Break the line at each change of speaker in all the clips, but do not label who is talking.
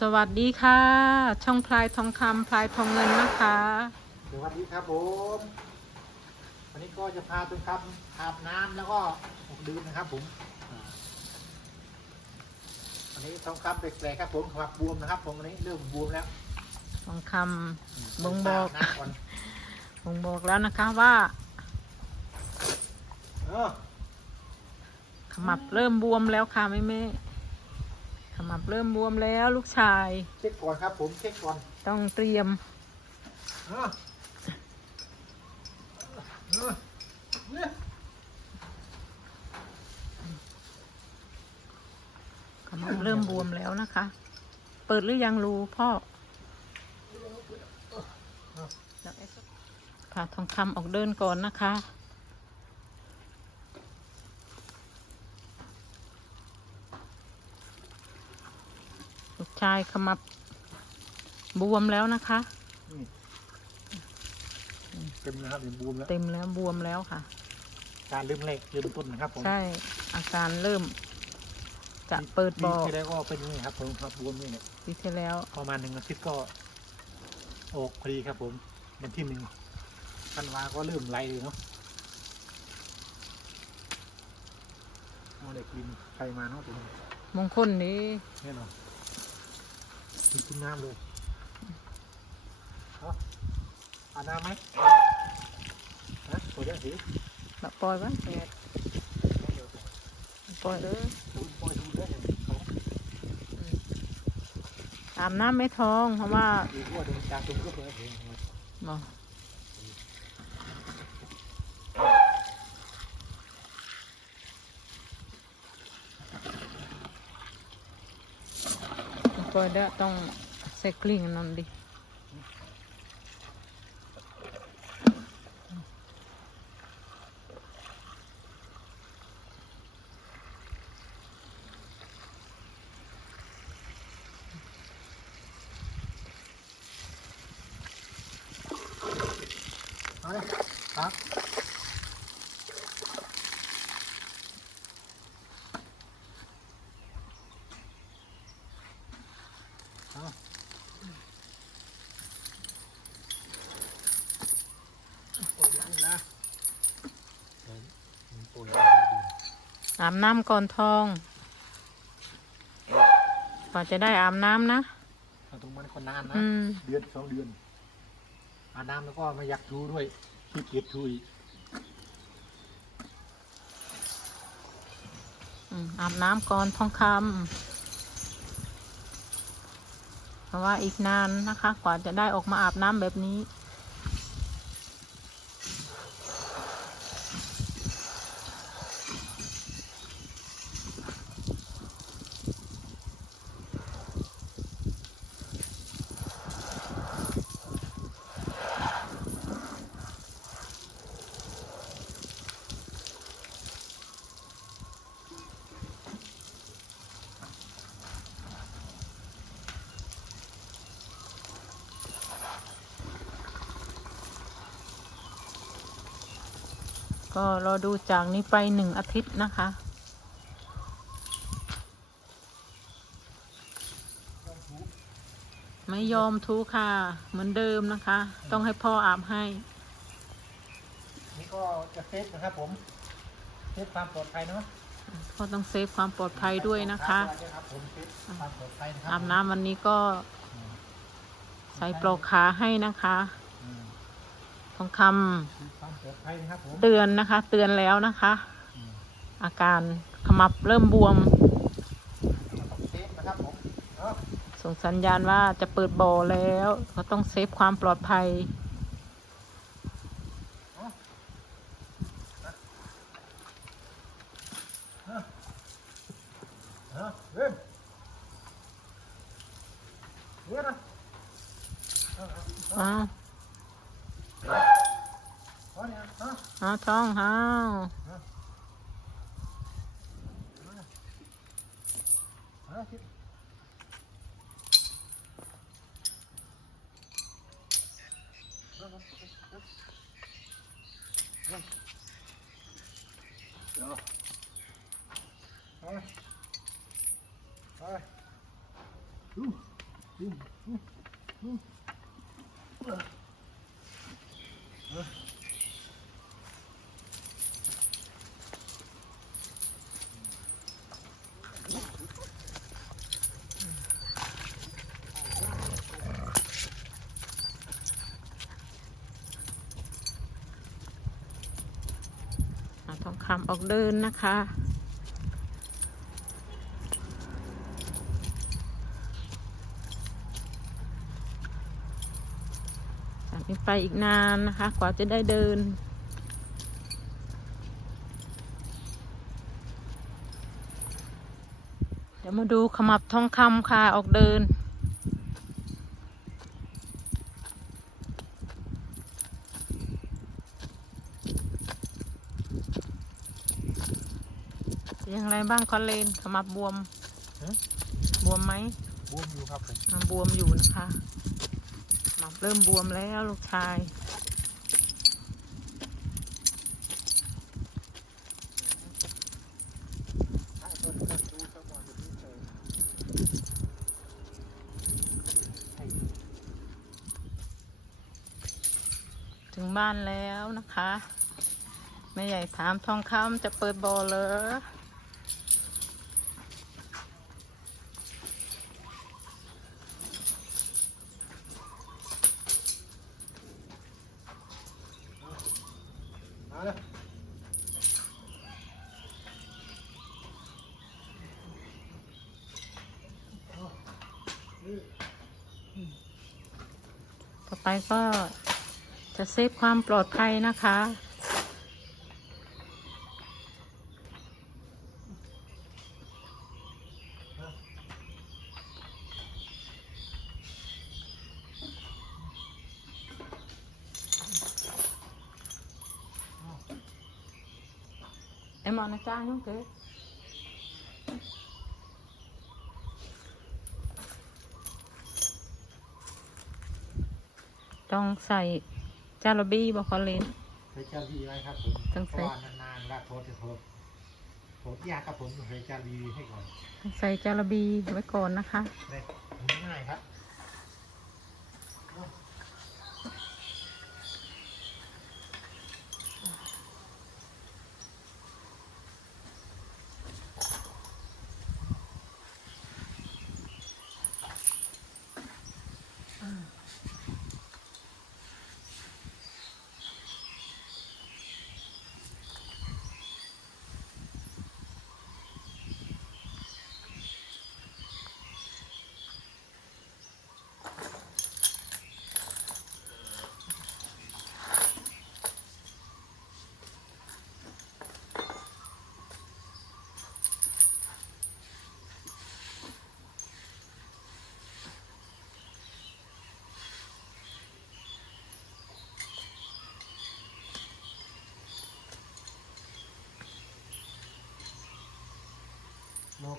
สวัสดีค่ะ ช่องพลายทองคำพลายทองเงินนะคะ
สวัสดีครับผมวันนี้ก็จะพาไปทำอาบน้ำแล้วก็ออกดื่มนะครับผมอ่าวันนี้ทองคำแปลกๆครับผมขมับบวมนะครับผมวันนี้เริ่มบวมแล้ว
ทองคำบ่งบอก
น้ำก่อน
บ่งบอกแล้วนะคะว่า
เออ
ขมับเริ่มบวมแล้วค่ะแม่แม่ขมั บเริ่มบวมแล้วลูกชาย
เช็คก่อนครับ ผมเช็คก่อน
ต้องเตรียม
เออเออเนี่ย
ขมับเริ่มบวมแล้วนะคะ เปิดหรือยังรูพ่อพาทองคำออกเดินก่อนนะคะ ชายขมับบวมแล้วนะคะ
นี่เต็มนะครับเต็มบวมแล้ว
เต็มแล้วบวมแล้วค่ะ
การเริ่มแรกเริ่มต้นนะครับผม
ใช่อาการเริ่ม จะเปิดบ่อ
ปีที่แล้วก็เป็นอย่างนี้ครับผมครับบวมนี่เนี่ย
ปีที่แล้ว
ประมาณหนึ่งอาทิตย์ก็ออกพอดีครับผมวันที่หนึ่งธันวาก็เริ่มไล่เลยเนาะเอาเด็กกินใครมาเนาะตัวนี้
มงคลนี้
แน่นอน กินกินน้ำเลยเอาอาบน้ำไหมฮะปวดยังสิ
แบบปล่อยไว้ปล่อยเลย
ดูปล่อยดูเลยเขา
อาบน้ำไม่ท้องเพราะว่า
ดูว่าโดนจางตรงก็เลยเห็น
บ่ป ล่อยได้ต้องเซกลิ่งนอนดิ
เอาเลยครับเอาปวดยังนะเออมันปวดยังดี
อาบน้ำก่อนทองกว่าจะได้อาบน้ำนะ
เอาตรงมันก็นานนะ
อืม
เดือนสองเดือนอาบน้ำแล้วก็ไม่อยากทูด้วยขี้เกียจทูอีก
อืมอาบน้ำก่อนทองคำเพราะว่าอีกนานนะคะ กว่าจะได้ออกมาอาบน้ำแบบนี้ ก็รอดูจากนี้ไปหนึ่งอาทิตย์นะคะ ไม่ยอมทุค่ะ เหมือนเดิมนะคะ ต้องให้พ่ออาบให้
นี่ก็จะเซฟนะครับผม เซฟความปลอดภัยเนาะ
พ่อต้องเซฟความปลอดภัยด้วยนะคะ
ครับผมเซฟความปลอดภัยนะครั
อาบน้ำวันนี้ก็ใส่ปลอกขาให้นะคะ
อืม
ทองค
ความปลอดภัยนะครับผมำ
เตือนนะคะ เตือนแล้วนะคะ
อืม
อาการขมับเริ่มบวม
ต้องเซฟนะครับผมเนาะ
ส่งสัญญาณว่าจะเปิดบ่อแล้ว ก็ต้องเซฟความปลอดภัย
เนาะเริ่มเริ่มนะเอาเอา
อ้าว
เอาเนี่ยเนาะ
อ้าว ท้องอ้า
เอาคิดเอาเอาเอาเอา เอาไปเอาไปดู อืมอืมอืมเออเออ
เอาท ออกเดินนะคะ จากนี้ไปอีกนานนะคะ กว่าจะได้เดินเดี๋ยวมาดูขมับทองคำค่ะ ออกเดิน เป็นอย่างไรบ้างคอนเลนขมับบวม
ฮะ
บวมไหม
บวมอยู่ครับผม
อ่าบวมอยู่นะคะขมับเริ่มบวมแล้วลูกชาย
ถ้าต้นก็ดูสมองอยู่ที่เฉยให้
ถึงบ้านแล้วนะคะ แม่ใหญ่ถามทองคำจะเปิดบอเหรอ
มาเลย
ต่อ ไปก็จะเซฟความปลอดภัยนะคะ Em ăn nó trang không kìa cha nhung kế. Trong xài cha lô bi bao khó lên
ใช้จารีไว้ครับผม
ต้อง
เพ
ใช้
ราะว่านานๆแล้วโทษจะโทษโทษยากครับผมใช้จารีให้ก่อน
ใส่จาระบีไว้ก่อนนะคะ
ได้ง่ายครับ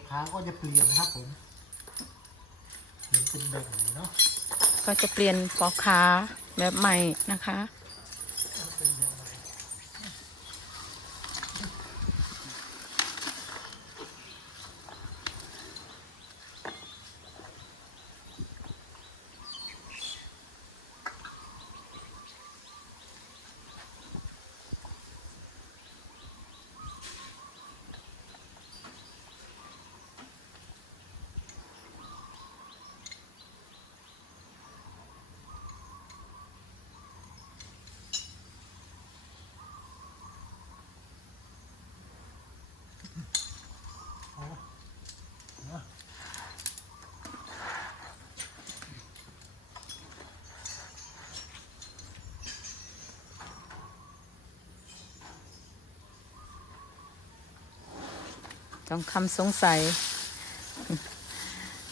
ขาก็จะเปลี่ยนนะครับผมเปลี่ยนเป็นแบบไหนเนาะ
ก็จะเปลี่ยนปอกขาแบบใหม่นะคะ
เป็นแบบไหน
ต้องคำสงสัย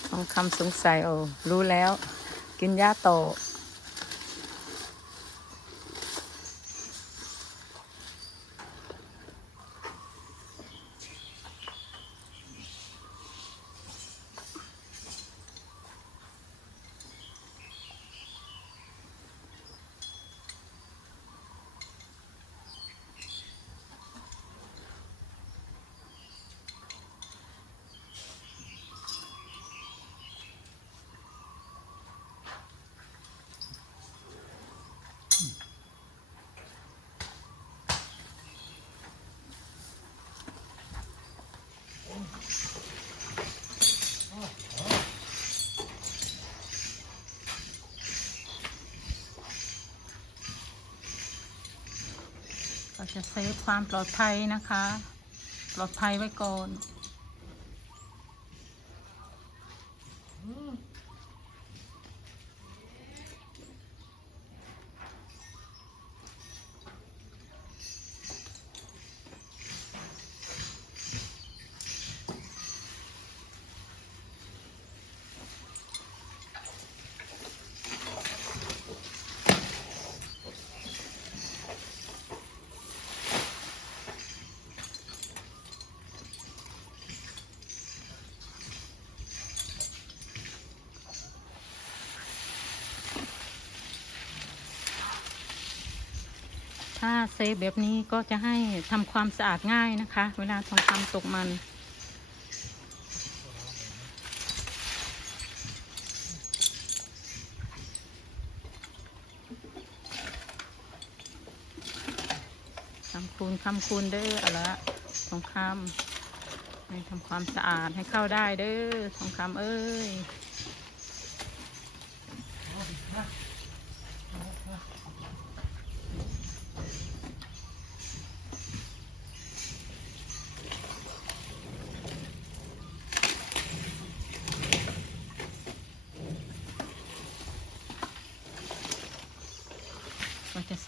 ต้องคำสงสัยโอ้รู้แล้ว กินยาโต จะเซฟความปลอดภัยนะคะ ปลอดภัยไว้ก่อน ถ้าเซฟแบบนี้ก็จะให้ทำความสะอาดง่ายนะคะ เวลาทองคำตกมันคำคูณคำคูณเด้อเอาละทองคำให้ทำความสะอาดให้เข้าได้เด้อทองคำเอ้ย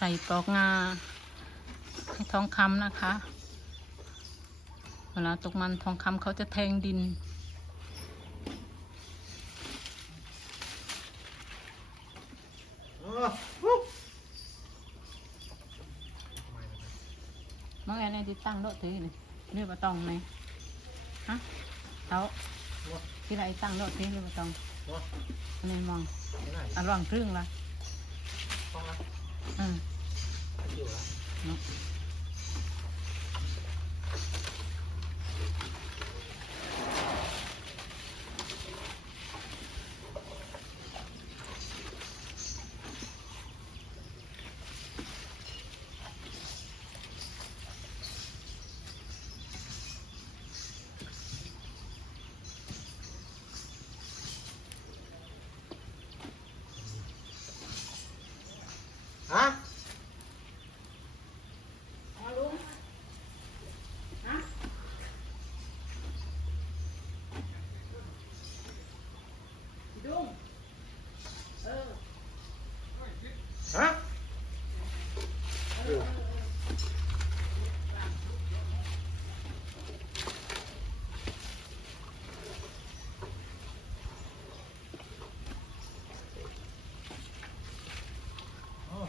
ใส่ปลอกงาให้ทองคำนะคะ เวลาตกมันทองคำเขาจะแทงดิน
เออปุ๊บ
มองแอนในติดตั้งโต๊ะตีนี่เรียกว่าตองไหมฮะเขาที่ไรตั้งโต๊ะตีเรียกว่าตอง
วะ
อันนี้มอง
ไม่ได้
อันว่างครึ่งละ
ต้ องนะ
อืม
อยู่แล้ว
เนาะ
ฮะ
ดุ้งเออ
ฮะอยู่ อ๋อ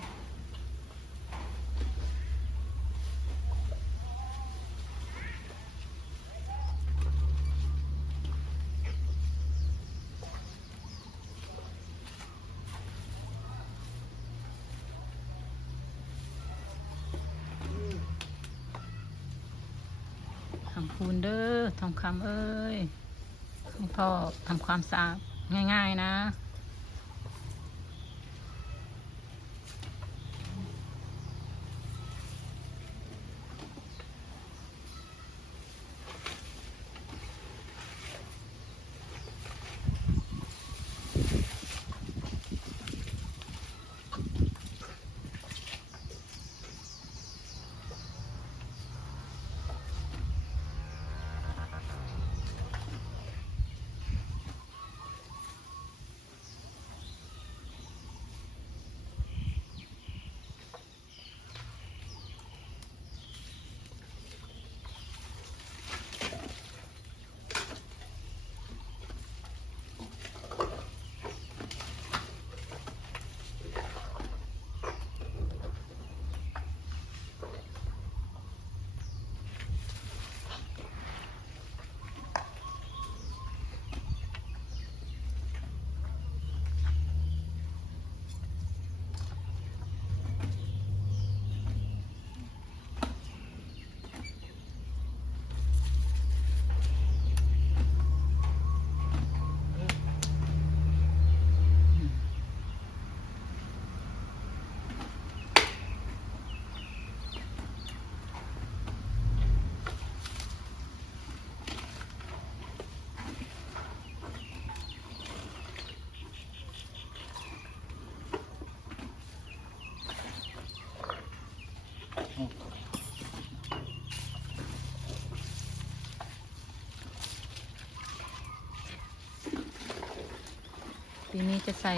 ทำ คูณเด้อทองคำเอ้ยให้พ่อทำความสะอาดง่าย ๆ นะ ปีนี้จะใส่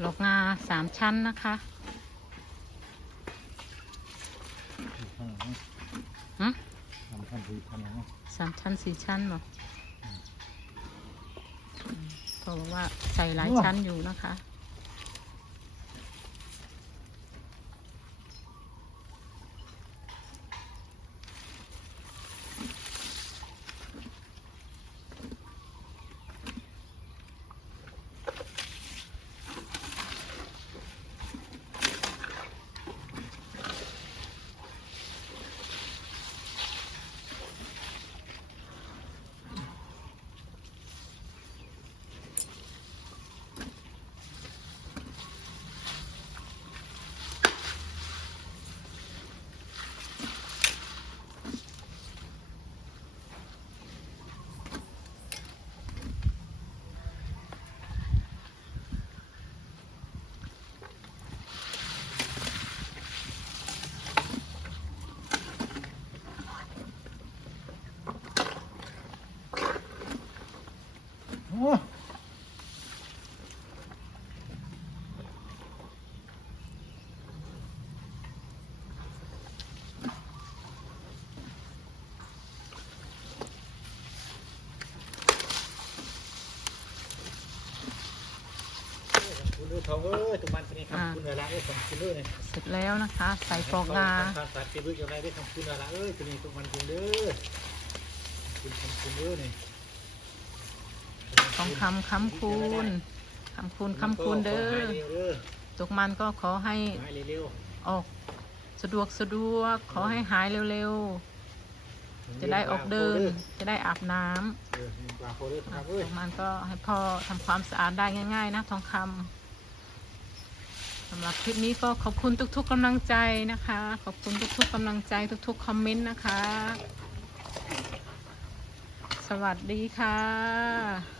หลอกงาสามชั้นนะคะสามชั้นสี่ชั้นหรอเขาบอกว่าใส่หลายชั้นอยู่นะคะ
โอ้คุณดูทองเอ้ยตุกมันเป็นไงครับ
อ่า
คุณอะไรเอ้ยของคุณด้วยเนี่ย
เสร็จแล้วนะคะ ใส่ฟอกงา
ทางสารเซบึกอะไรได้ของคุณอะไรเอ้ยตัวนี้ตุกมันคุณเด้อคุณของคุณเด้อเนี่ย
ทองคำคำคูณคำคูณคำคูณเด้อตกมันก็ขอให้
อ
อกสะดวกสะดวกขอให้หายเร็วๆ จะได้ออกเดิน จะได้อาบน้ำ
เออมีปลาโคเด้อค
อะ
รับเอ้ย
ตกมันก็ให้พ่อทำความสะอาดได้ง่าย ๆ นะทองคำสำหรับคลิปนี้ก็ขอบคุณทุก ๆกำลังใจนะคะ ขอบคุณทุก ๆกำลังใจทุก ๆ คอมเมนต์นะคะ สวัสดีค่ะ